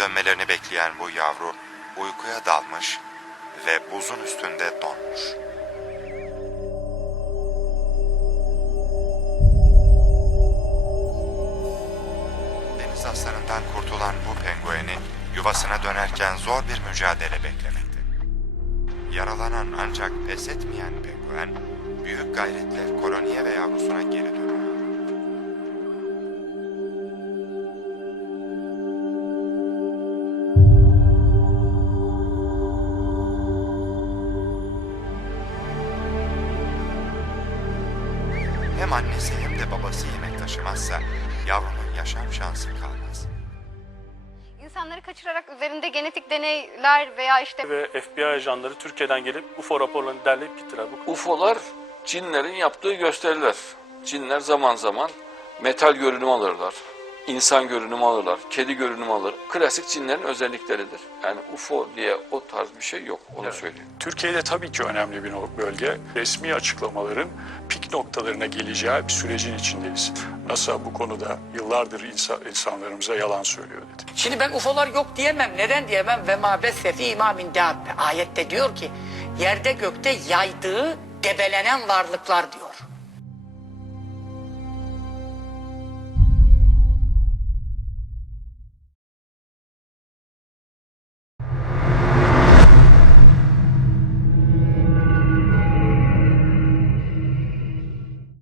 dönmelerini bekleyen bu yavru uykuya dalmış ve buzun üstünde donmuş. Deniz aslanından kurtulan bu pengueni yuvasına dönerken zor bir mücadele beklemekte. Yaralanan ancak pes etmeyen penguen büyük gayretle koloniye ve yavrusuna geri dönüyor. Hem annesi hem de babası yemek taşımazsa yavrunun yaşam şansı kalmaz. İnsanları kaçırarak üzerinde genetik deneyler veya işte ve FBI ajanları Türkiye'den gelip UFO raporlarını derleyip gittiler. Bu UFO'lar cinlerin yaptığı gösteriler. Cinler zaman zaman metal görünüm alırlar. İnsan görünümü alırlar, kedi görünümü alır. Klasik cinlerin özellikleridir. Yani UFO diye o tarz bir şey yok, onu söyleyeyim. Türkiye'de tabii ki önemli bir bölge. Resmi açıklamaların pik noktalarına geleceği bir sürecin içindeyiz. NASA bu konuda yıllardır insa- insanlarımıza yalan söylüyor dedi. Şimdi ben UFO'lar yok diyemem. Neden diyemem? Ve ma bessefi imamin dabbe. Ayette diyor ki yerde gökte yaydığı debelenen varlıklar diyor.